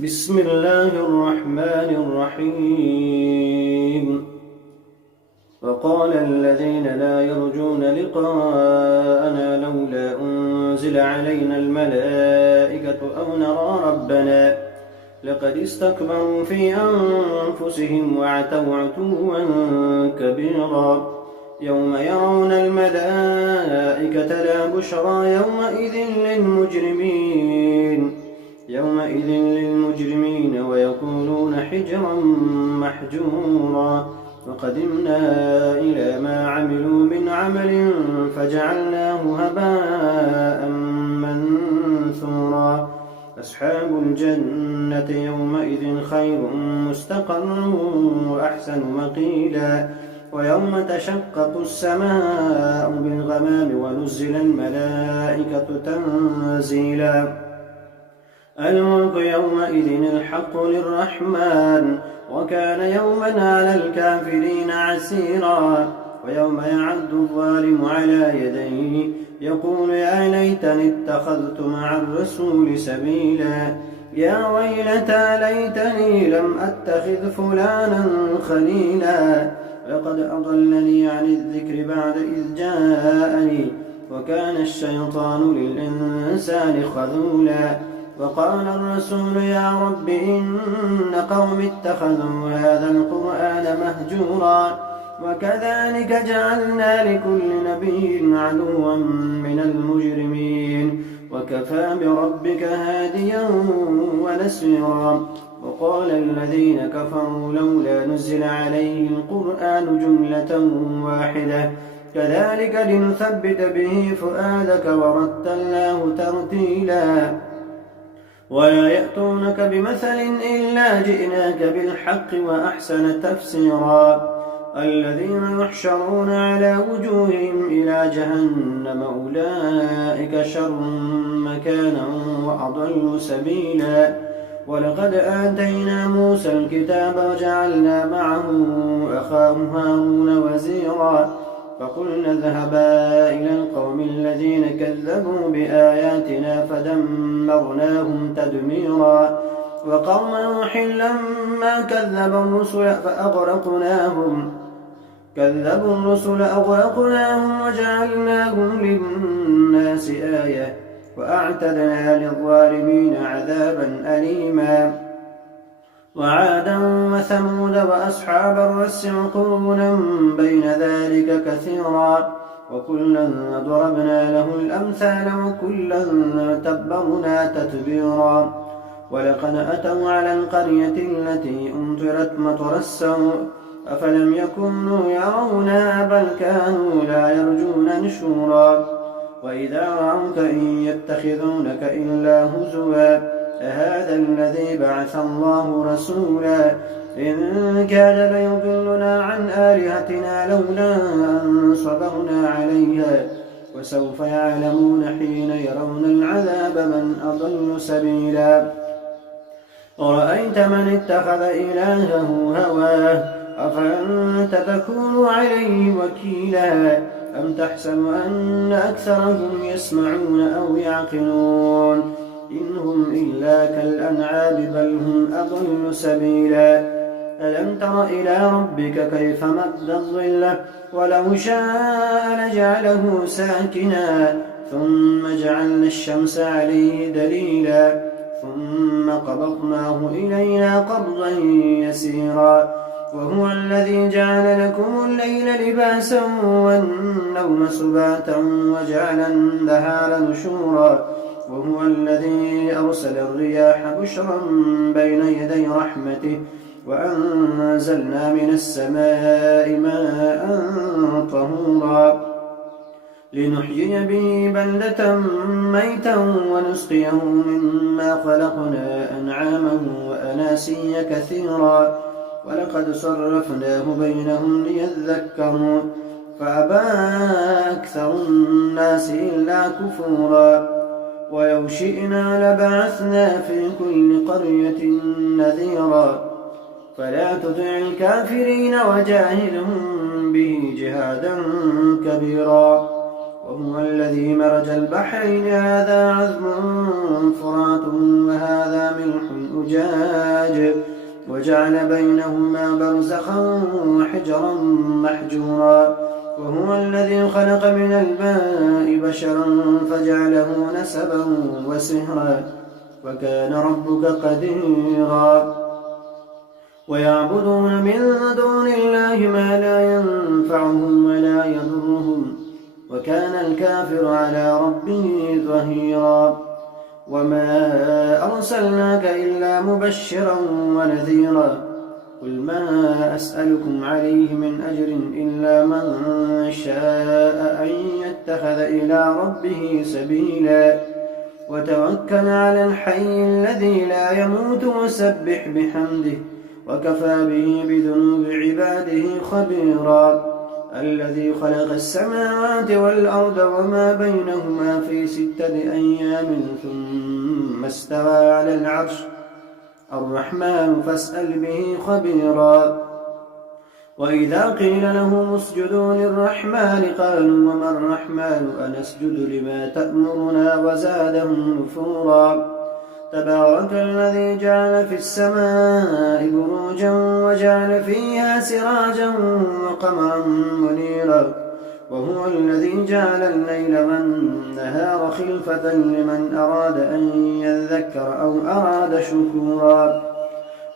بسم الله الرحمن الرحيم. وقال الذين لا يرجون لقاءنا لولا أنزل علينا الملائكة أو نرى ربنا لقد استكبروا في أنفسهم وعتوا عتوا كبيرا. يوم يرون الملائكة لا بشرى يومئذ للمجرمين ويقولون حجرا محجورا. وقدمنا إلى ما عملوا من عمل فجعلناه هباء منثورا. أصحاب الجنة يومئذ خير مستقرا وأحسن مقيلا. ويوم تشقق السماء بالغمام ونزل الملائكة تنزيلا. الملك يومئذ الحق للرحمن وكان يوما على الكافرين عسيرا. ويوم يعد الظالم على يديه يقول يا ليتني اتخذت مع الرسول سبيلا. يا ويلتى ليتني لم أتخذ فلانا خليلا لقد أضلني عن الذكر بعد إذ جاءني وكان الشيطان للإنسان خذولا. وقال الرسول يا رب إن قوم اتخذوا هذا القرآن مهجورا. وكذلك جعلنا لكل نبي عدوا من المجرمين وكفى بربك هاديا ونسيرا. وقال الذين كفروا لولا نزل عليه القرآن جملة واحدة كذلك لنثبت به فؤادك ورتلناه ترتيلا. ولا يأتونك بمثل إلا جئناك بالحق وأحسن تفسيرا. الذين يحشرون على وجوههم إلى جهنم أولئك شر مكانا وأضل سبيلا. ولقد آتينا موسى الكتاب وجعلنا معه أخاه هارون وزيرا. فقلنا اذهبا إلى القوم الذين كذبوا بآياتنا فدمرناهم تدميرا. وقوم نوح لما كذبوا الرسل أغرقناهم وجعلناهم للناس آية وأعتدنا للظالمين عذابا أليما. وعادا وثمود وأصحاب الرس وقرونا بين ذلك كثيرا. وكلا ضربنا له الأمثال وكلا تبرنا تتبيرا. ولقد أتوا على القرية التي أمطرت مطر السوء أفلم يكونوا يرونها بل كانوا لا يرجون نشورا. وإذا رأوك إن يتخذونك إلا هزوا أهذا الذي بعث الله رسولا. إن كاد ليضلنا عن آلهتنا لولا أن صبرنا عليها وسوف يعلمون حين يرون العذاب من أضل سبيلا. أرأيت من اتخذ إلهه هواه أفأنت تكون عليه وكيلا. أم تحسب أن أكثرهم يسمعون أو يعقلون إن هم إلا كالأنعام بل هم أضل سبيلا. ألم تر إلى ربك كيف مد الظل ولو شاء لجعله ساكنا ثم جعلنا الشمس عليه دليلا ثم قبضناه إلينا قبضا يسيرا. وهو الذي جعل لكم الليل لباسا والنوم سباتا وجعل النهار نشورا. وهو الذي أرسل الرياح بشرا بين يدي رحمته وأنزلنا من السماء ماء طهورا لنحيي به بلدة ميتا ونسقيه مما خلقنا أنعاما وأناسيا كثيرا. ولقد صرفناه بينهم ليذكروا فأبى أكثر الناس إلا كفورا. ولو شئنا لبعثنا في كل قرية نذيرا فلا تطع الكافرين وجاهدهم به جهادا كبيرا. وهو الذي مرج البحرين هذا عذب فرات وهذا ملح زجاج وجعل بينهما برزخا وحجرا محجورا وهو الذي خلق من الماء بشرا فجعله نسبا وسهرا وكان ربك قديرا ويعبدون من دون الله ما لا ينفعهم ولا يضرهم وكان الكافر على ربه ظهيرا وما أرسلناك إلا مبشرا ونذيرا قل ما أسألكم عليه من أجر إلا من شاء أن يتخذ إلى ربه سبيلا وتوكل على الحي الذي لا يموت وسبح بحمده وكفى به بذنوب عباده خبيرا الذي خلق السماوات والأرض وما بينهما في 6 أيام ثم استوى على العرش الرحمن فاسأل به خبيرا وإذا قيل لهم اسجدوا للرحمن قالوا وما الرحمن أنسجد لما تأمرنا وزادهم نفورا تبارك الذي جعل في السماء بروجا وجعل فيها سراجا وقمرا منيرا وهو الذي جعل الليل والنهار خلفة لمن أراد أن يذكر أو أراد شكورا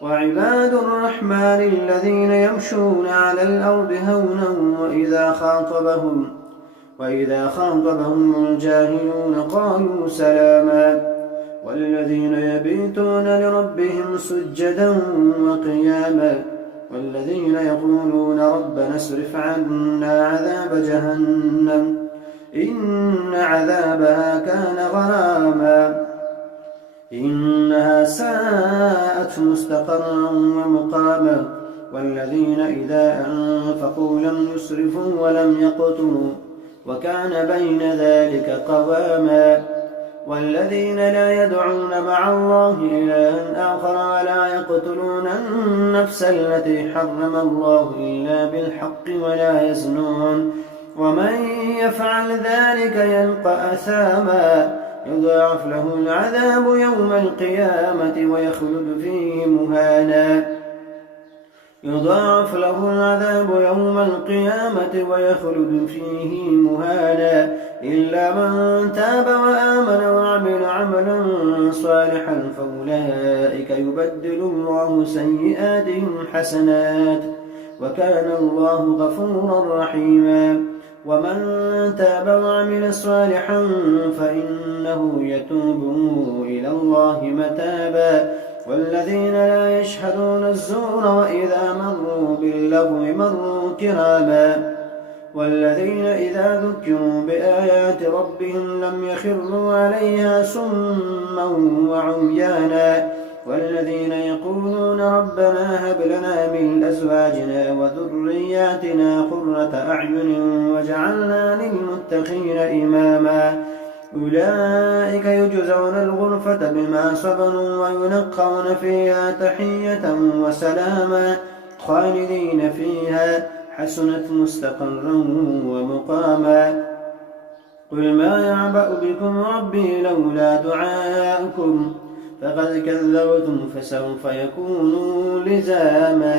وعباد الرحمن الذين يمشون على الأرض هونا وإذا خاطبهم الجاهلون قالوا سلاما والذين يبيتون لربهم سجدا وقياما والذين يقولون ربنا اصرف عنا عذاب جهنم إن عذابها كان غراما إنها ساءت مستقرا ومقاما والذين إذا أنفقوا لم يسرفوا ولم يقتروا وكان بين ذلك قواما والذين لا يدعون مع الله إلها آخر ولا يقتلون النفس التي حرم الله إلا بالحق ولا يزنون ومن يفعل ذلك يلقى أثاما يضاعف له العذاب يوم القيامة ويخلد فيه مهانا إلا من تاب وآمن وعمل عملا صالحا فأولئك يبدل الله سيئاتهم حسنات وكان الله غفورا رحيما ومن تاب وعمل صالحا فإنه يتوب إلى الله متابا والذين لا يشهدون الزور وإذا مروا باللغو مروا كراما والذين إذا ذكروا بآيات ربهم لم يخروا عليها صما وعميانا والذين يقولون ربنا هب لنا من أزواجنا وذرياتنا قرة أعين واجعلنا للمتقين إماما أولئك يجزون الغرفة بما صبروا ويلقون فيها تحية وسلاما خالدين فيها حسنت مستقرا ومقاما قل ما يعبأ بكم ربي لولا دعاؤكم فقد كذبتم فسوف يكون لزاما